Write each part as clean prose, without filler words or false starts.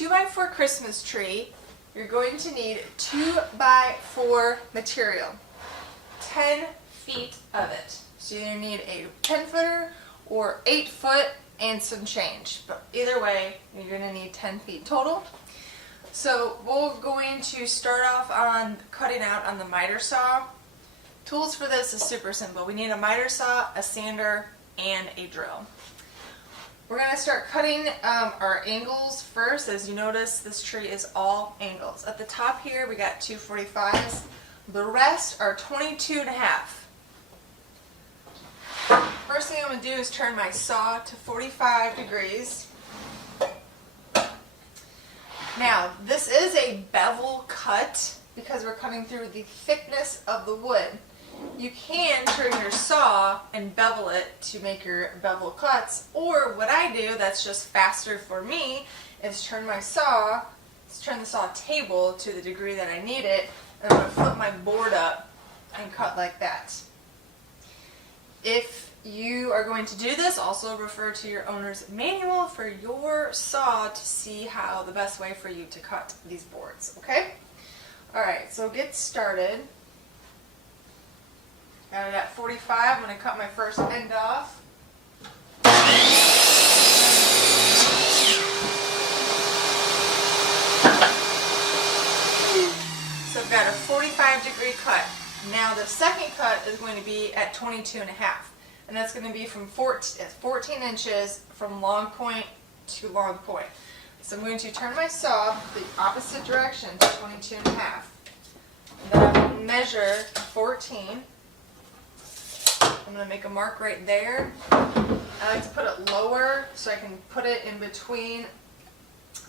2x4 Christmas tree, you're going to need 2x4 material, 10 feet of it. So you either need a 10-footer or 8 foot and some change. But either way, you're going to need 10 feet total. So we're going to start off on cutting out on the miter saw. Tools for this is super simple. We need a miter saw, a sander, and a drill. We're going to start cutting our angles first. As you notice, this tree is all angles. At the top here, we got 245s. The rest are 22.5. First thing I'm going to do is turn my saw to 45 degrees. Now, this is a bevel cut because we're cutting through the thickness of the wood. You can turn your saw and bevel it to make your bevel cuts, or what I do that's just faster for me is turn the saw table to the degree that I need it, and I'm going to flip my board up and cut like that. If you are going to do this, also refer to your owner's manual for your saw to see how the best way for you to cut these boards, okay? Alright, so get started. Got it at 45, I'm going to cut my first end off. So I've got a 45-degree cut. Now the second cut is going to be at 22.5, and that's going to be from 14 inches from long point to long point. So I'm going to turn my saw the opposite direction to 22.5. And then I will measure 14. I'm going to make a mark right there. I like to put it lower so I can put it in between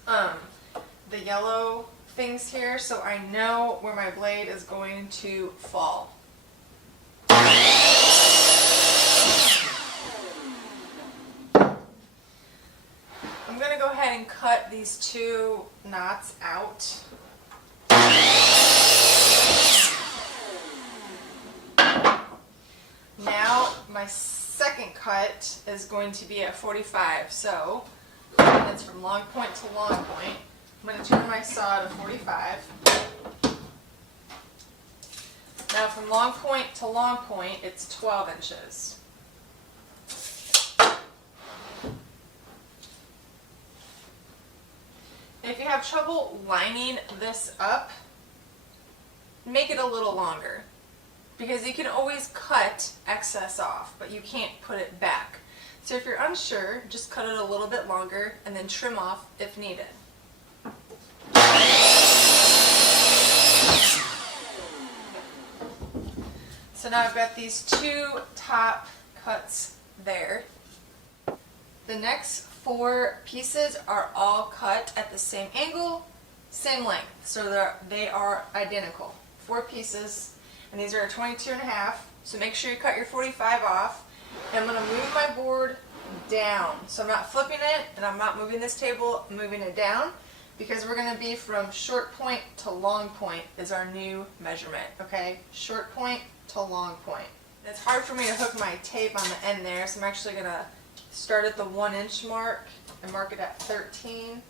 the yellow things here so I know where my blade is going to fall. I'm going to go ahead and cut these two knots out. Now my second cut is going to be at 45, so that's from long point to long point. I'm going to turn my saw to 45. Now from long point to long point, it's 12 inches. If you have trouble lining this up, make it a little longer, because you can always cut excess off, but you can't put it back. So if you're unsure, just cut it a little bit longer and then trim off if needed. So now I've got these two top cuts there. The next 4 pieces are all cut at the same angle, same length, so they are identical. 4 pieces, and these are 22.5, so make sure you cut your 45 off. And I'm going to move my board down, so I'm not flipping it, and I'm not moving this table, I'm moving it down, because we're going to be from short point to long point is our new measurement, okay? Short point to long point. And it's hard for me to hook my tape on the end there, so I'm actually going to start at the 1-inch mark and mark it at 13.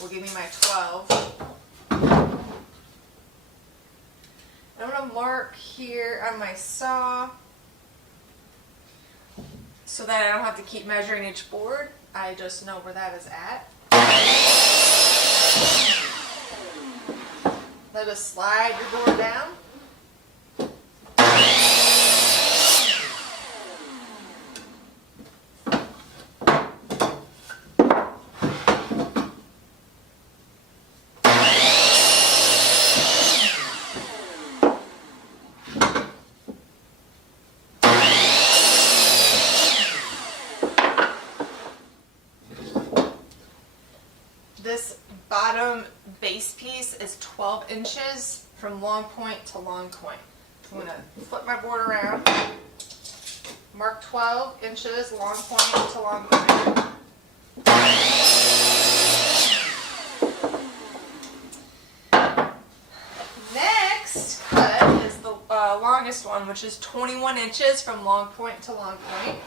Will give me my 12. I'm going to mark here on my saw so that I don't have to keep measuring each board. I just know where that is at. Let us slide your board down. This bottom base piece is 12 inches from long point to long point. I'm going to flip my board around, mark 12 inches long point to long point. Next cut is the longest one, which is 21 inches from long point to long point.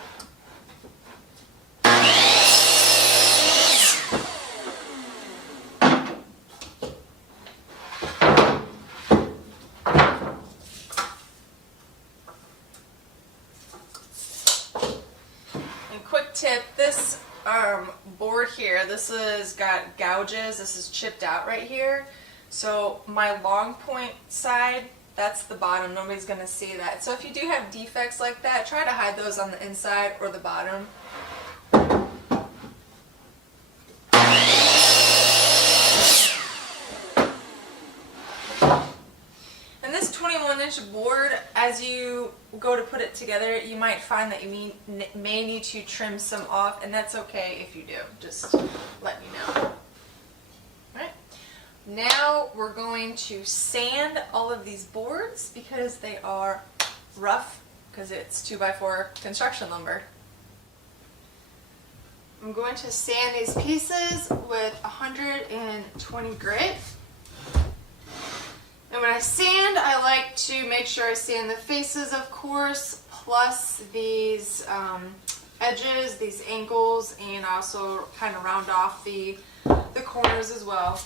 quick tip, this board here, this has got gouges, this is chipped out right here. So my long point side, that's the bottom, nobody's going to see that. So if you do have defects like that, try to hide those on the inside or the bottom. And this 21-inch board, as you go to put it together, you might find that you may need to trim some off, and that's okay if you do. Just let me know. Alright. Now we're going to sand all of these boards because they are rough, because it's 2x4 construction lumber. I'm going to sand these pieces with 120 grit. And when I sand, I like to make sure I sand the faces, of course, plus these edges, these angles, and also kind of round off the corners as well.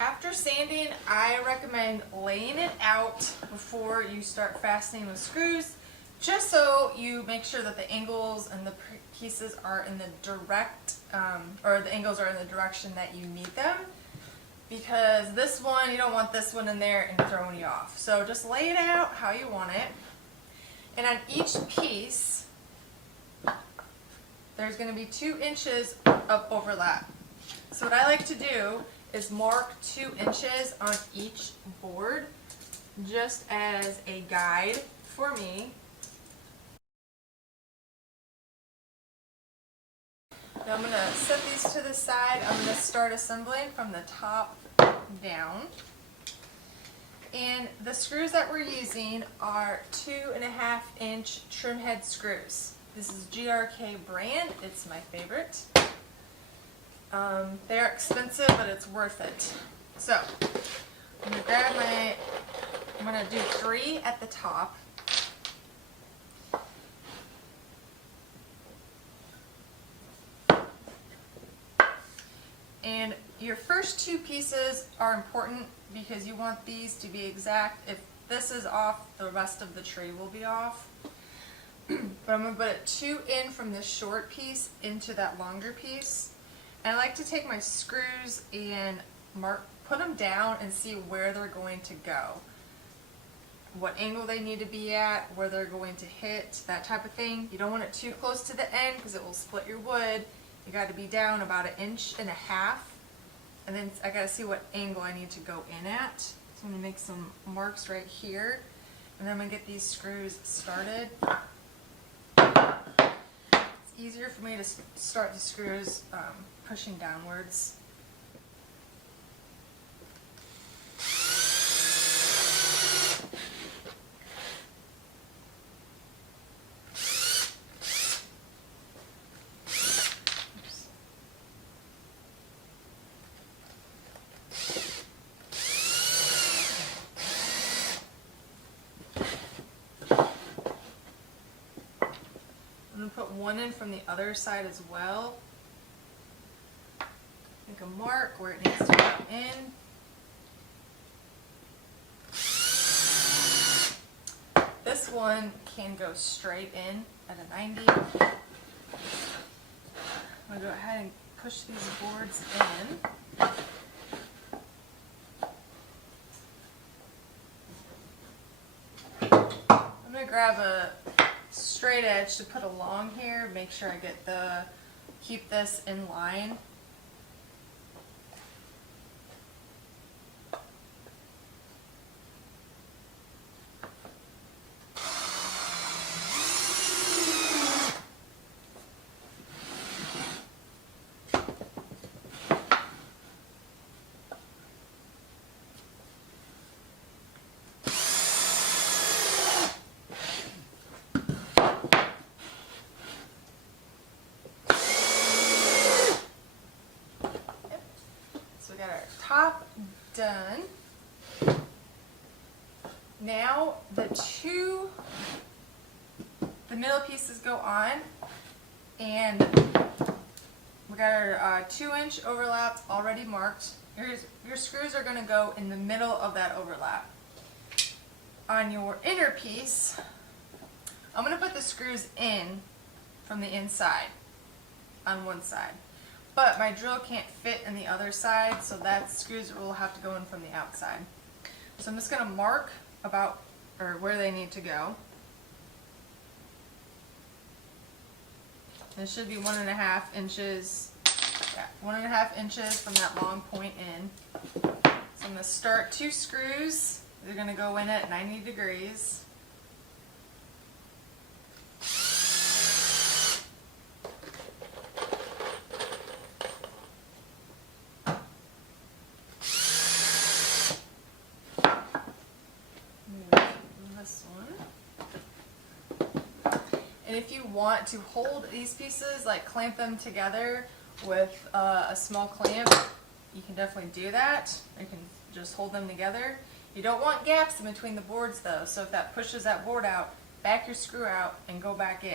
After sanding, I recommend laying it out before you start fastening with screws, just so you make sure that the angles and the pieces are in the direct, or the angles are in the direction that you need them. Because this one, you don't want this one in there and throwing you off. So just lay it out how you want it. And on each piece, there's going to be 2 inches of overlap. So what I like to do is mark 2 inches on each board, just as a guide for me. Now I'm going to set these to the side. I'm going to start assembling from the top down. And the screws that we're using are 2.5-inch trim head screws. This is GRK brand. It's my favorite. They're expensive, but it's worth it. So I'm going to grab I'm going to do 3 at the top. And your first 2 pieces are important because you want these to be exact. If this is off, the rest of the tree will be off. But I'm going to put 2 in from this short piece into that longer piece. And I like to take my screws and put them down and see where they're going to go. What angle they need to be at, where they're going to hit, that type of thing. You don't want it too close to the end because it will split your wood. You got to be down about 1.5 inches. And then I got to see what angle I need to go in at. So I'm going to make some marks right here. And then I'm going to get these screws started. It's easier for me to start the screws pushing downwards. I'm going to put 1 in from the other side as well. Make a mark where it needs to go in. This one can go straight in at a 90. I'm going to go ahead and push these boards in. I'm going to grab a straight edge to put along here, make sure I keep this in line. done. Now the middle pieces go on, and we got our 2-inch overlap already marked. Your screws are going to go in the middle of that overlap. On your inner piece, I'm going to put the screws in from the inside on one side, but my drill can't fit in the other side, so that screws will have to go in from the outside. So I'm just going to mark about where they need to go. It should be 1.5 inches. Yeah, 1.5 inches from that long point in. So I'm going to start 2 screws. They're going to go in at 90 degrees. This one. And if you want to hold these pieces, like clamp them together with a small clamp, you can definitely do that. You can just hold them together. You don't want gaps in between the boards though, so if that pushes that board out, back your screw out and go back in.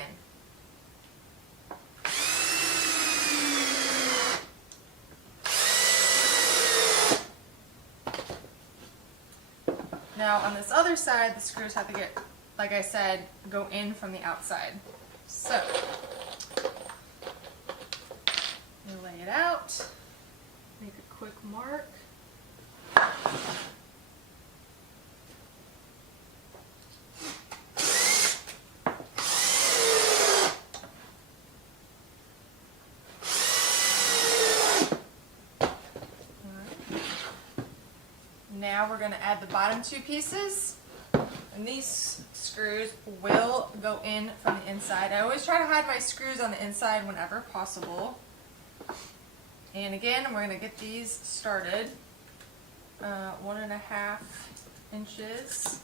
Now on this other side, the screws have to get, like I said, go in from the outside. So, you lay it out, make a quick mark. Now we're going to add the bottom 2 pieces, and these screws will go in from the inside. I always try to hide my screws on the inside whenever possible. And again, we're going to get these started. 1.5 inches.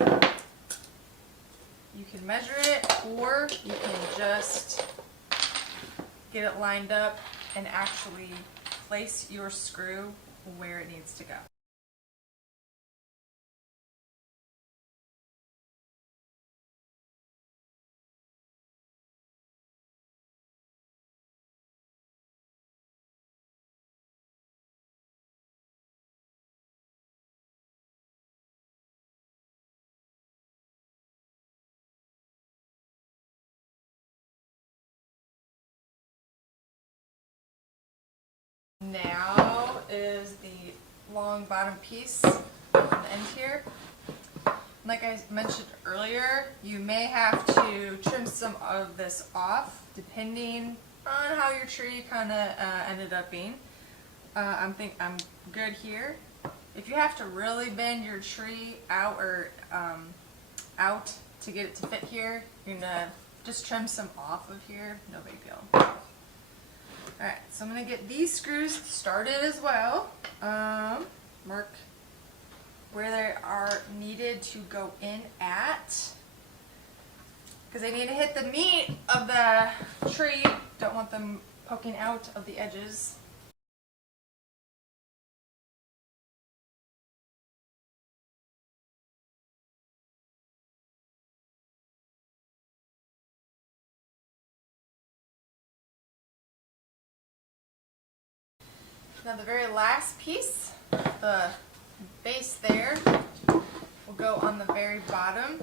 You can measure it, or you can just get it lined up and actually place your screw where it needs to go. Now is the long bottom piece on the end here. Like I mentioned earlier, you may have to trim some of this off depending on how your tree kind of ended up being. I'm good here. If you have to really bend your tree out out to get it to fit here, you're gonna just trim some off of here. No big deal. Alright, so I'm going to get these screws started as well. Mark where they are needed to go in at, because they need to hit the meat of the tree. Don't want them poking out of the edges. Now the very last piece, the base there, will go on the very bottom.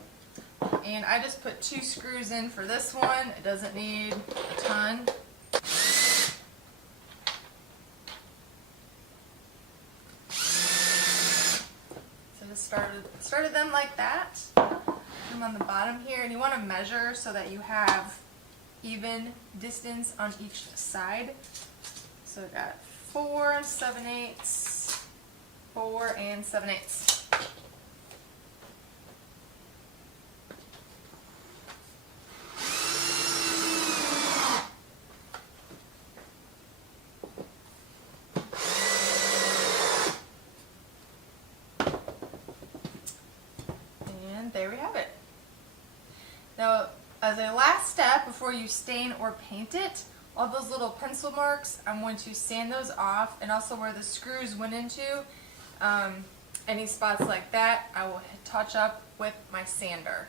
And I just put 2 screws in for this one. It doesn't need a ton. So just started them like that. Put them on the bottom here, and you want to measure so that you have even distance on each side. So I got 4 7/8, 4 7/8. And there we have it. Now, as a last step before you stain or paint it, all those little pencil marks, I'm going to sand those off, and also where the screws went into. Any spots like that, I will touch up with my sander.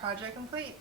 Project complete.